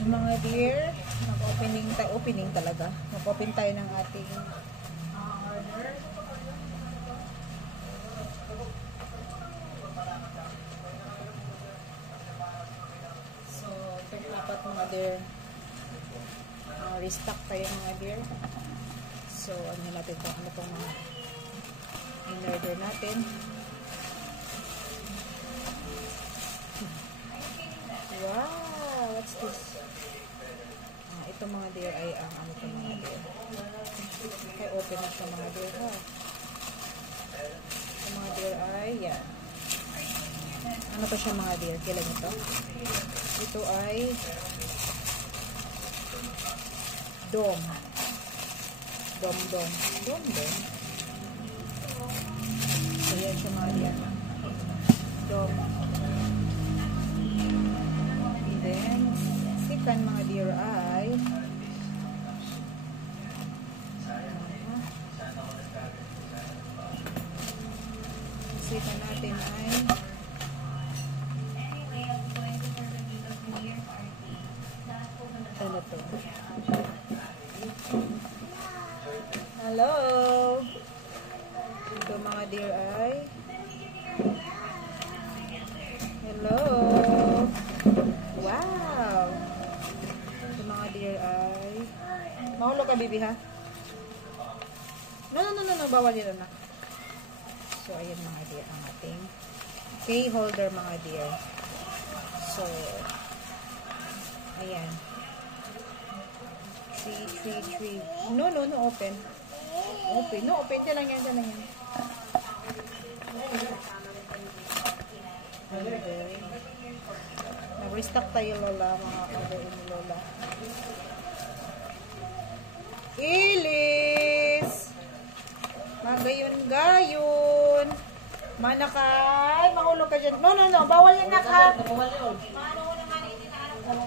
So mga dear, opening talaga. Mag-open tayo ng ating order. So, itong apat mga dear. Restock tayo mga dear. So, ano natin ito? Ano itong mga in-order natin? Wow! What's this? Ito mga dear ay ang ano ito mga dear. Okay, open na siya mga dear ha. Ito mga dear ay yan. Ano to siya mga dear? Kailan ito? Ito ay dom. Dom. So yan siya mga dear. Dom. And then, second mga dear ay second natin ay ano to? Hello! Ito mga dear ay hello! Wow! Ito mga dear ay mahulog ka bibi ha? No, bawal yun anak. So, ayan mga dear ang ating key holder mga dear. So, ayan. 3. No, open. No, open. Diyan lang yan. Okay. Nag-restock tayo lola, mga order ni lola. Ilis! Magayon. Manakay, mahulog ka dyan. No, bawal yan naka. Bawal yun. Paano ko naman itinanong?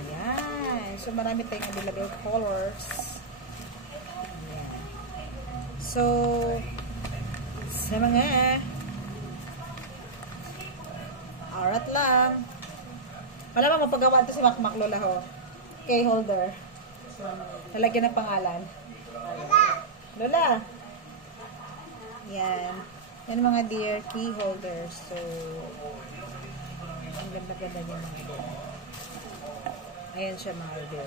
Ayan. So, marami tayong nilagay colors. Ayan. So, sa mga arat lang. Malamang mapagawa ito si Makmak lola ho. Key holder. Lalagyan ng pangalan. Lola. Yan. Yan mga dear key holders. So, ang ganda-ganda niya mga dear. Ayan siya mga dear.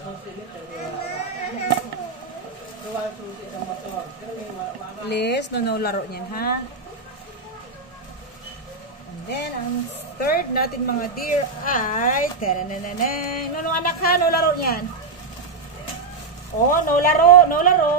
Liz, no laro niyan ha. And then, ang third natin mga dear ay taranananang. No anak ha, no laro niyan. Oh, no laro. No laro.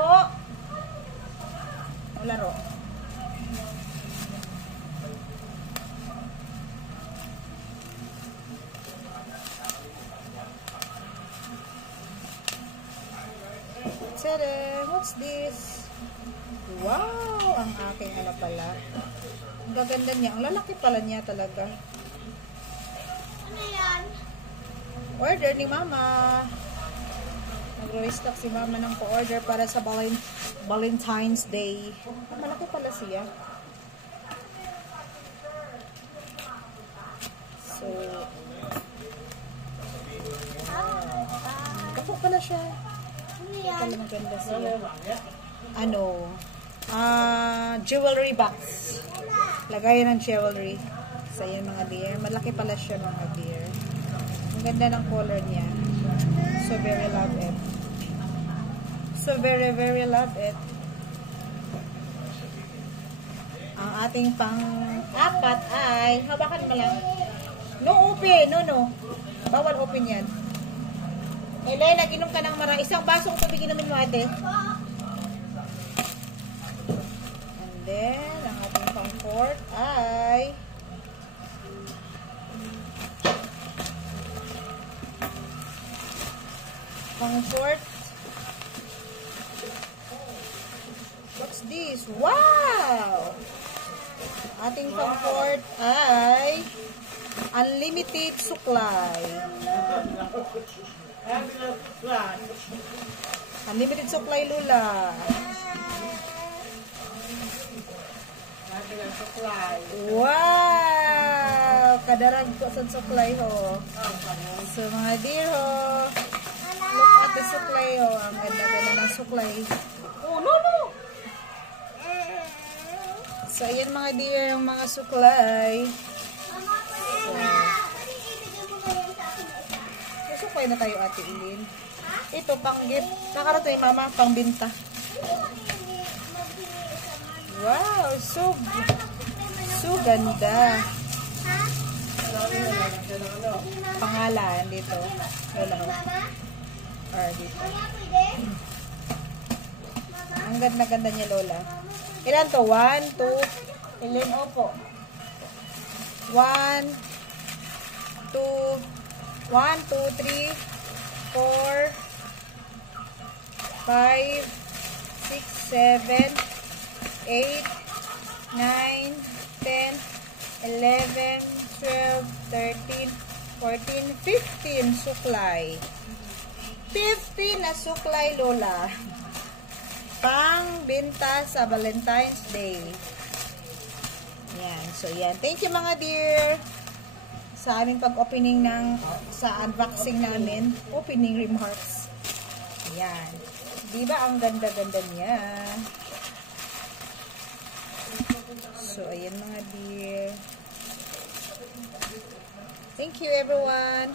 Tada! What's this? Wow! Ang aking ano pala. Ang gaganda niya. Ang lalaki pala niya talaga. Ano yan? Order ni mama. Nag-restock si mama ng po-order para sa Valentine's Day. Ang malaki pala siya. So, kapok pala siya. Pala maganda siya. Ano? Jewelry box. Lagayan ng jewelry. So, yan mga dear. Malaki pala siya mga dear. Ang ganda ng color niya. So, very love it. So, very love it. Ang ating pang-apat ay, hawakan mo lang. No open. No. Bawal open yan. Elay, nag-inom ka ng isang basong tubig inumin mo ate. And then, ang ating pang-fourth ay what's this? Wow! Ating pang-fourth ay unlimited supply. Unlimited supply, Lula. Wow! Kadarag ko sa suklay ho. So mga dear ho, look at the suklay ho. Ang ganda-ganda ng suklay. Oh, no, no! So ayan mga dear, yung mga suklay. So suklay na tayo Ate Ilin. Ito pang gift. Nakarato yung mama, pang binta. Wow, so ganda. Pangalan dito. Lola ko. Or dito. Ang ganda-ganda niya, Lola. Ilan to? 1, 2, Ilin, opo. 1, 2, 3, 4, 5, 6, 7, 8, 9, 10, 11, 12, 13, 14, 15 suklay. 15 na suklay, Lola. Pang binta sa Valentine's Day. Yan. So, yan. Thank you mga dear sa aming pag-opening ng sa unboxing namin. Opening remarks. Yan. Diba ang ganda-ganda niya? So, ayan mga dear. Thank you everyone.